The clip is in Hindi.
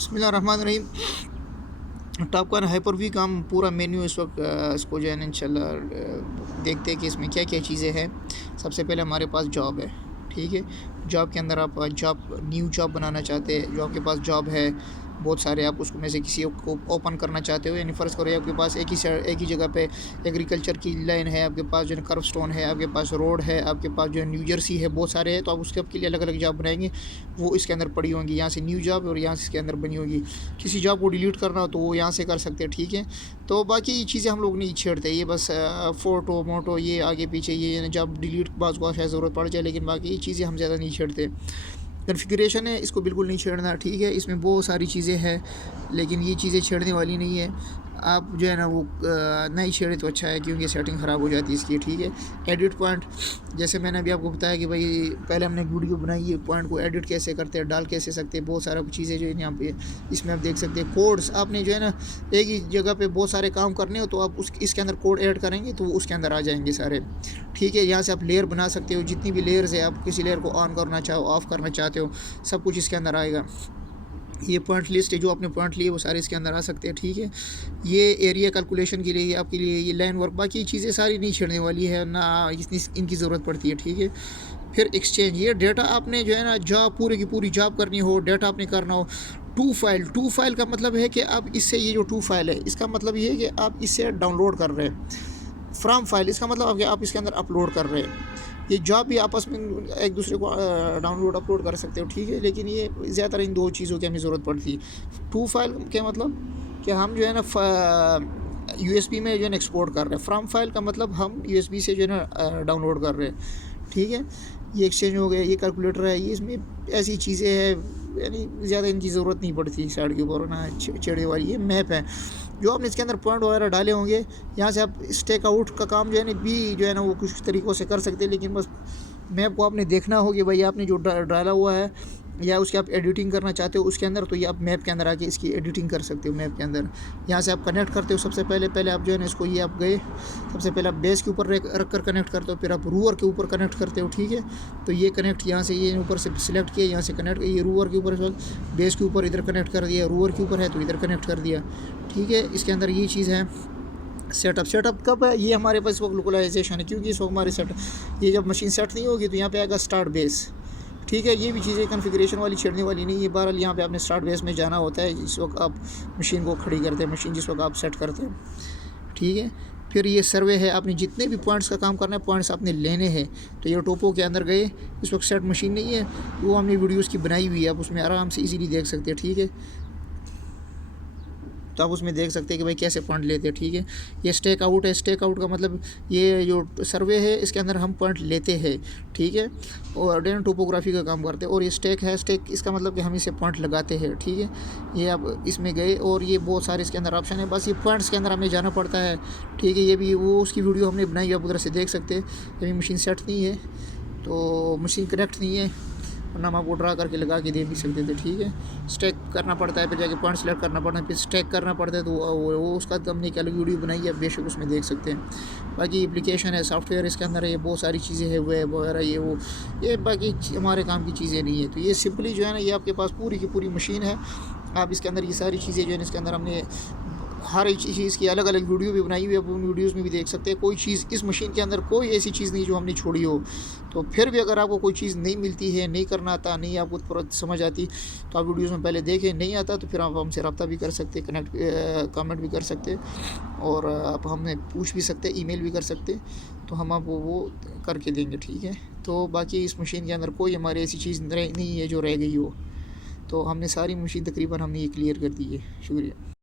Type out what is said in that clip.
बिस्मिल्लाहिर्रहमानिर्रहीम। टॉप गन हाइपर वी का हम पूरा मेन्यू इस वक्त इसको जो है ना इंशाल्लाह देखते हैं कि इसमें क्या क्या चीज़ें हैं। सबसे पहले हमारे पास जॉब है, ठीक है। जॉब के अंदर आप न्यू जॉब बनाना चाहते हैं, जो आपके पास जॉब है बहुत सारे, आप उसको में से किसी को ओपन करना चाहते हो, यानी फ़र्ज़ करो आपके पास एक ही जगह पे एग्रीकल्चर की लाइन है, आपके पास जो है कर्व स्टोन है, आपके पास रोड है, आपके पास जो है न्यू जर्सी है, बहुत सारे हैं। तो आप उसके आपके लिए अलग अलग जॉब बनाएंगे, वो इसके अंदर पड़ी होंगी। यहाँ से न्यू जॉब और यहाँ से इसके अंदर बनी होगी। किसी जॉब को डिलीट करना हो तो वो यहाँ से कर सकते हैं, ठीक है। तो बाकी चीज़ें हम लोग नहीं छेड़ते, ये बस फ़ोटो मोटो ये आगे पीछे ये जब डिलीट बाज़ को शायद ज़रूरत पड़ जाए, लेकिन बाकी चीज़ें हम ज़्यादा नहीं छेड़ते। कॉन्फ़िगरेशन है, इसको बिल्कुल नहीं छेड़ना, ठीक है। इसमें बहुत सारी चीज़ें हैं, लेकिन ये चीज़ें छेड़ने वाली नहीं है। आप जो है ना वो नहीं छेड़े तो अच्छा है, क्योंकि सेटिंग ख़राब हो जाती है इसकी, ठीक है। एडिट पॉइंट, जैसे मैंने अभी आपको बताया कि भाई पहले हमने वीडियो बनाई है, पॉइंट को एडिट कैसे करते हैं, डाल कैसे सकते हैं, बहुत सारा चीज़ें जो है यहाँ पे इसमें आप देख सकते हैं। कोड्स आपने जो है ना एक ही जगह पे बहुत सारे काम करने हो तो आप इसके अंदर कोड ऐड करेंगे तो उसके अंदर आ जाएंगे सारे, ठीक है। यहाँ से आप लेयर बना सकते हो, जितनी भी लेयर्स है, आप किसी लेयर को ऑन करना चाहो, ऑफ़ करना चाहते हो, सब कुछ इसके अंदर आएगा। ये पॉइंट लिस्ट है, जो आपने पॉइंट लिए वो सारे इसके अंदर आ सकते हैं, ठीक है। ये एरिया कैलकुलेशन के लिए आपके लिए ये लाइन वर्क, बाकी चीज़ें सारी नहीं छेड़ने वाली है ना, इनकी ज़रूरत पड़ती है, ठीक है। फिर एक्सचेंज, ये डेटा आपने जो है ना जॉब पूरी की पूरी जॉब करनी हो, डेटा आपने करना हो। टू फाइल का मतलब है कि आप इससे, ये जो टू फाइल है इसका मतलब ये है कि आप इससे डाउनलोड कर रहे हैं। फ्रॉम फाइल इसका मतलब आप इसके अंदर अपलोड कर रहे हैं। ये जॉब भी आपस में एक दूसरे को डाउनलोड अपलोड कर सकते हो, ठीक है। लेकिन ये ज़्यादातर इन दो चीज़ों की हमें ज़रूरत पड़ती है। टू फाइल के मतलब कि हम जो है ना यूएसबी में जो है ना एक्सपोर्ट कर रहे हैं। फ्रॉम फाइल का मतलब हम यूएसबी से जो है ना डाउनलोड कर रहे हैं, ठीक है। ये एक्सचेंज हो गया, ये कैलकुलेटर है, ये इसमें ऐसी चीज़ें हैं, यानी ज़्यादा इनकी ज़रूरत नहीं पड़ती साइड के ऊपर ना छेड़े वाली। ये मैप है, जो आपने इसके अंदर पॉइंट वगैरह डाले होंगे, यहाँ से आप स्टेक आउट का काम जो है ना भी जो है ना वो कुछ तरीक़ों से कर सकते हैं। लेकिन बस मैप को आपने देखना हो कि भाई आपने जो डाला हुआ है या उसकी आप एडिटिंग करना चाहते हो उसके अंदर, तो ये आप मैप के अंदर आके इसकी एडिटिंग कर सकते हो। मैप के अंदर यहाँ से आप कनेक्ट करते हो, सबसे पहले आप जो है ना इसको, ये आप गए सबसे पहले आप बेस के ऊपर रख कर कनेक्ट करते हो, फिर आप रूअर के ऊपर कनेक्ट करते हो, ठीक है। तो ये कनेक्ट यहाँ से, ये ऊपर से सिलेक्ट किया, यहाँ से कनेक्ट, ये रूअर के ऊपर, बेस के ऊपर इधर कनेक्ट कर दिया, रूअर के ऊपर है तो इधर कनेक्ट कर दिया, ठीक है। इसके अंदर ये चीज़ है। सेटअप कब है, ये हमारे पास वक्त लोकलाइजेशन है, क्योंकि इस वक्त हमारे ये जब मशीन सेट नहीं होगी तो यहाँ पे आएगा स्टार्ट बेस, ठीक है। ये भी चीज़ें कॉन्फ़िगरेशन वाली छेड़ने वाली नहीं है। बहरहाल यहाँ पे आपने स्टार्ट बेस में जाना होता है जिस वक्त आप मशीन को खड़ी करते हैं, मशीन जिस वक्त आप सेट करते हैं, ठीक है। फिर ये सर्वे है, आपने जितने भी पॉइंट्स का काम करना है, पॉइंट्स आपने लेने हैं। तो ये टोपो के अंदर गए, इस वक्त सेट मशीन नहीं है, वो हमने वीडियोस की बनाई हुई है, आप उसमें आराम से इजीली देख सकते हैं, ठीक है। तो आप उसमें देख सकते हैं कि भाई कैसे पॉइंट लेते हैं, ठीक है। ये स्टेक आउट है, स्टेक आउट का मतलब ये जो सर्वे है इसके अंदर हम पॉइंट लेते हैं, ठीक है, और डेन टोपोग्राफी का काम करते हैं। और ये स्टेक है, स्टेक इसका मतलब कि हम इसे पॉइंट लगाते हैं, ठीक है। ये आप इसमें गए और ये बहुत सारे इसके अंदर ऑप्शन है, बस ये पॉइंट्स के अंदर हमें जाना पड़ता है, ठीक है। ये भी वो उसकी वीडियो हमने बनाई, आप उधर से देख सकते हैं। अभी मशीन सेट नहीं है तो मशीन कनेक्ट नहीं है, वरना हम आपको ड्रा करके लगा के दे भी सकते थे, ठीक है। स्टैक करना पड़ता है, फिर जाके पॉइंट सेलेक्ट करना पड़ता है, फिर स्टैक करना पड़ता है, तो वो उसका तो हमने एक अलग वीडियो बनाई है, बेशक उसमें देख सकते हैं। बाकी एप्लीकेशन है, सॉफ्टवेयर इसके अंदर है, ये बहुत सारी चीज़ें हैं, वेब वगैरह ये वो, ये बाकी हमारे काम की चीज़ें नहीं है। तो ये सिंपली जो है ना, ये आपके पास पूरी की पूरी मशीन है। आप इसके अंदर ये सारी चीज़ें जो है इसके अंदर हमने हर एक चीज़ की अलग अलग वीडियो भी बनाई हुई है, आप उन वीडियोज़ में भी देख सकते हैं। कोई चीज़ इस मशीन के अंदर कोई ऐसी चीज़ नहीं जो हमने छोड़ी हो। तो फिर भी अगर आपको कोई चीज़ नहीं मिलती है, नहीं करना आता, नहीं आपको पूरा समझ आती, तो आप वीडियोज़ में पहले देखें, नहीं आता तो फिर आप हमसे रब्ता भी कर सकते, कमेंट भी कर सकते, और आप हमें पूछ भी सकते, ईमेल भी कर सकते, तो हम आपको वो करके देंगे, ठीक है। तो बाकी इस मशीन के अंदर कोई हमारी ऐसी चीज़ नहीं है जो रह गई हो। तो हमने सारी मशीन तकरीबन हमने ये क्लियर कर दी है। शुक्रिया।